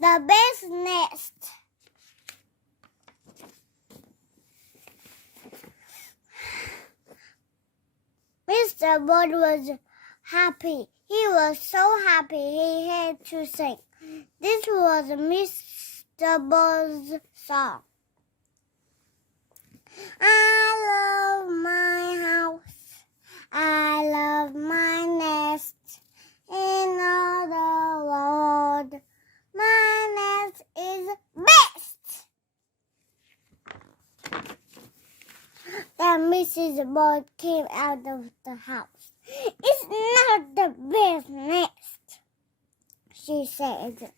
the best nest. Mr. Bird was happy. He was so happy he had to sing. This was Mr. Bird's song. I love my house. I love my nest. In all the world, my nest is best. Then Mrs. Bird came out of the house. It's not the best nest, she said.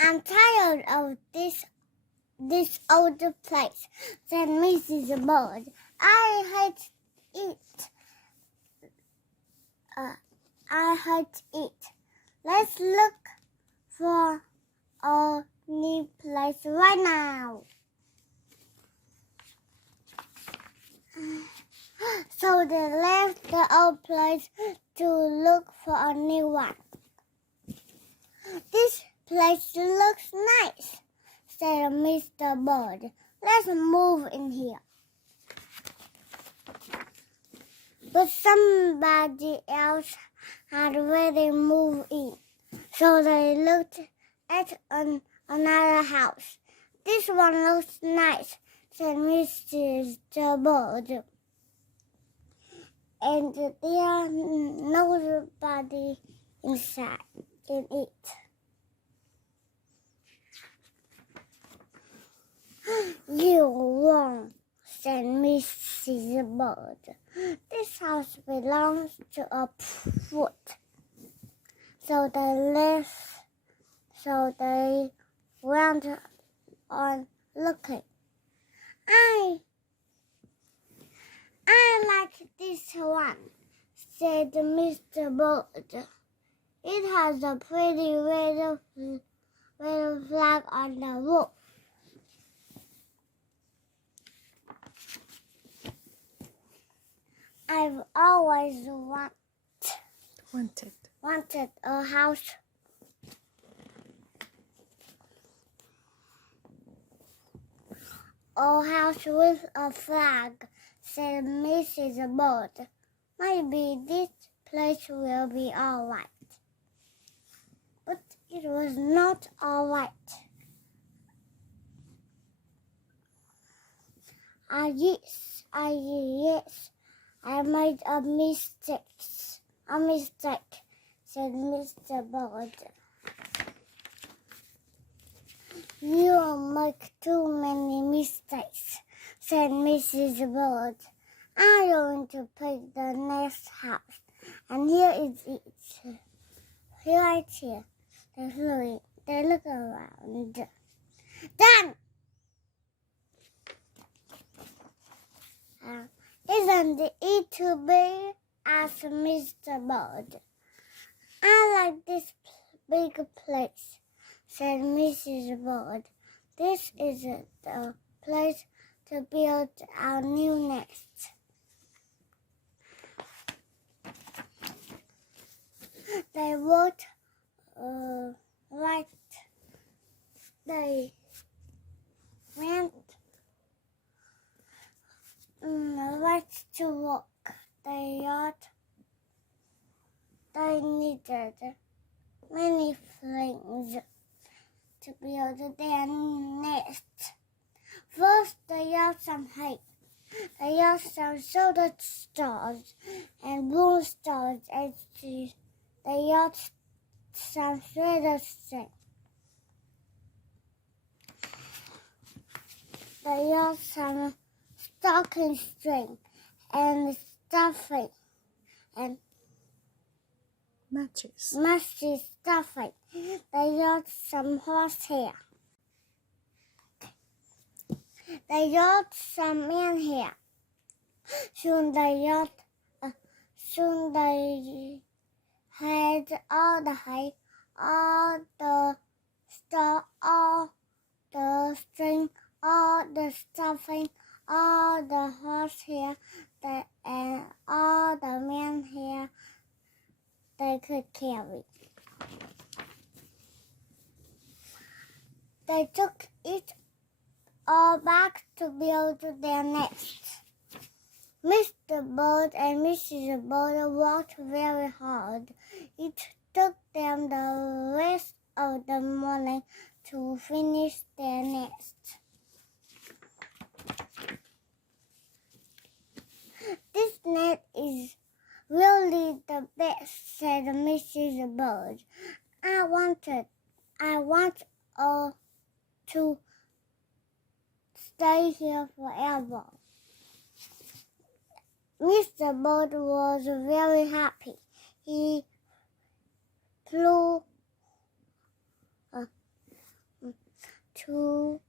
I'm tired of this old place, said Mrs. Bird. I hate it. Let's look for a new place right now. So they left the old place to look for a new one. This place looks nice, said Mr. Bird. Let's move in here. But somebody else had already moved in, so they looked at another house. This one looks nice, said Mrs. Bird. And there's nobody inside in it. You're wrong, said Mrs. Bird. This house belongs to a foot. So they went on looking. I like this one, said Mr. Bird. It has a pretty red flag on the roof. I've always wanted a house with a flag, said Mrs. Bird. Maybe this place will be all right. But it was not all right. Yes, I made a mistake, said Mr. Bird. You make too many mistakes, said Mrs. Bird. I'm going to pick the next house, and here is it. Right here. They look around. Done! Isn't it too big? asked Mr. Bird. I like this big place, said Mrs. Bird. This is the place to build our new nest. They walked right. They went right to work. They needed many things to build their nest. First, they used some hay. They used some soda straws and broom straws, and they used some thread string. They used some stocking string and stuffing and matches stuffing. They used some horsehair. They used some man hair. Soon they had all the hay, all the straw, all the string, all the stuffing, all the horsehair, and all the could carry. They took it all back to build their nest. Mr. Bird and Mrs. Bird worked very hard. It took them the rest of the morning to finish their nest. This nest is really the best, said Mrs. Bird. I want to stay here forever. Mr. Bird was very happy. He flew to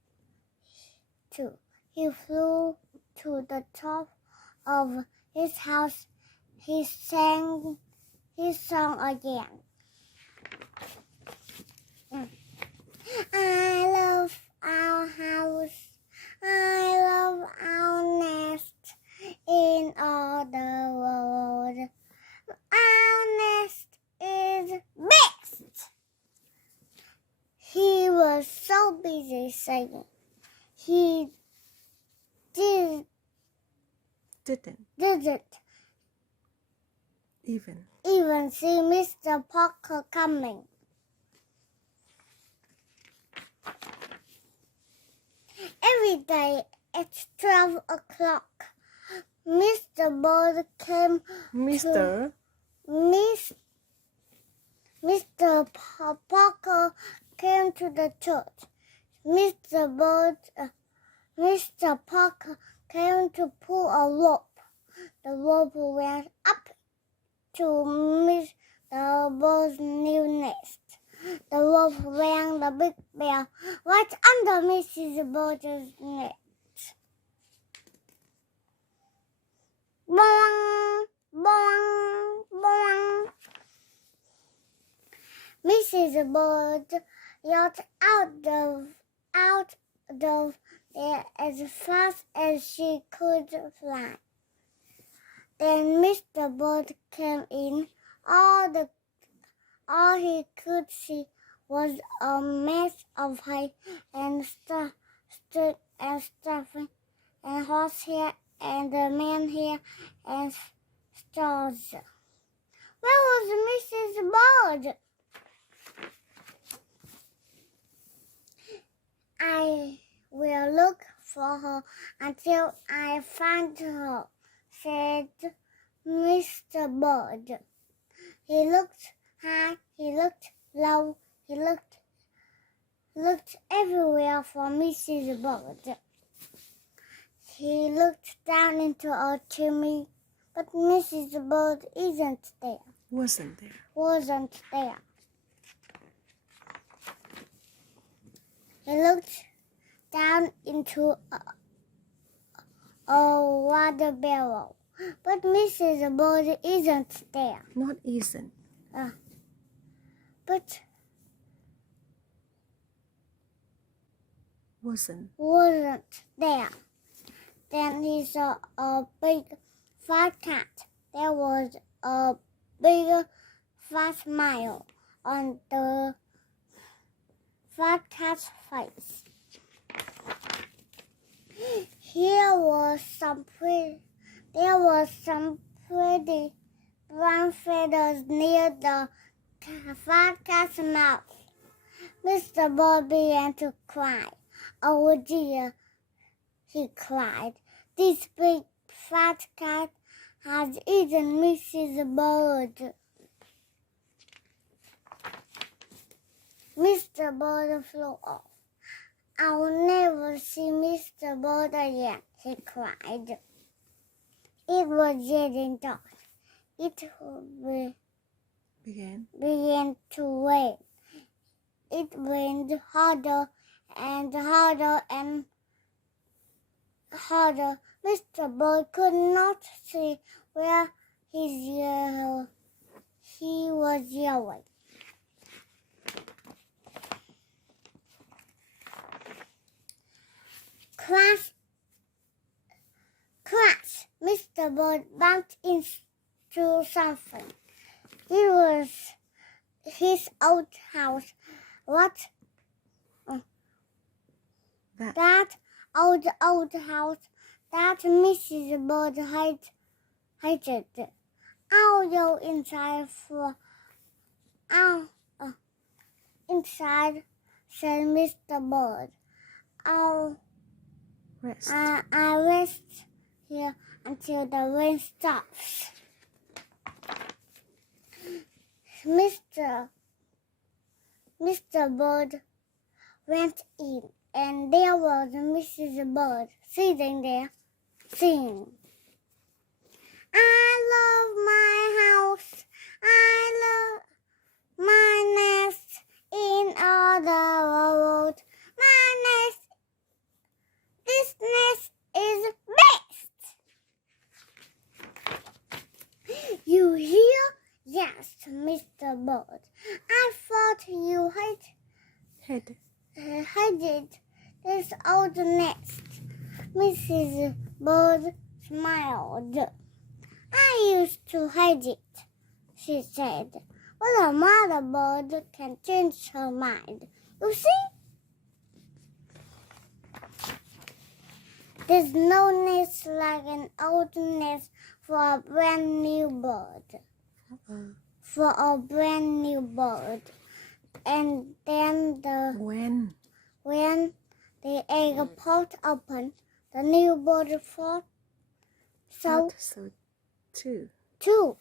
the top of his house. He sang his song again. I love our house. I love our nest in all the world. Our nest is best. He was so busy singing. He didn't even see Mr. Parker coming. Every day at 12 o'clock, Mr. Bird came Mr. Parker came to the church. Mr. Parker came to pull a rope. The rope went up to Mr. Bird's new nest. The rope rang the big bell right under Mrs. Bird's nest. Boing, boing, boing. Mrs. Bird yelled out of there as fast as she could fly. Then Mr. Bird came in. All he could see was a mess of hay and string and stuffing and horsehair and man hair and straws. Where was Mrs. Bird? I will look for her until I find her, said Mr. Bird. He looked high, he looked low, he looked everywhere for Mrs. Bird. He looked down into a chimney, but Mrs. Bird wasn't there. He looked down into a water barrel, but Mrs. Bird isn't there. Not isn't. But Wasn't there. Then he saw a big fat cat. There was a big fat smile on the fat cat's face. There was some pretty brown feathers near the fat cat's mouth. Mr. Bird began to cry. Oh dear, he cried. This big fat cat has eaten Mrs. Bird. Mr. Bird flew off. I'll never see Mr. Bird again, he cried. It was getting dark. It began to rain. It rained harder and harder and harder. Mr. Bird could not see where he was yelling. Crash! Mr. Bird bumped into something. It was his old house. What? That. That old house that Mrs. Bird hated. I'll go inside inside, said Mr. Bird. I'll Rest. rest here until the rain stops. Mr. Bird went in, and there was Mrs. Bird sitting there, singing. I love my house. I love my nest in all the world. My nest, this nest is best. You hear? Yes, Mr. Bird. I thought you hated this old nest. Mrs. Bird smiled. I used to hate it, she said. But a mother bird can change her mind. You see? There's no nest like an old nest for a brand new bird. For a brand new bird. And then When? when the egg popped open, the new bird thought so Thought so too. too.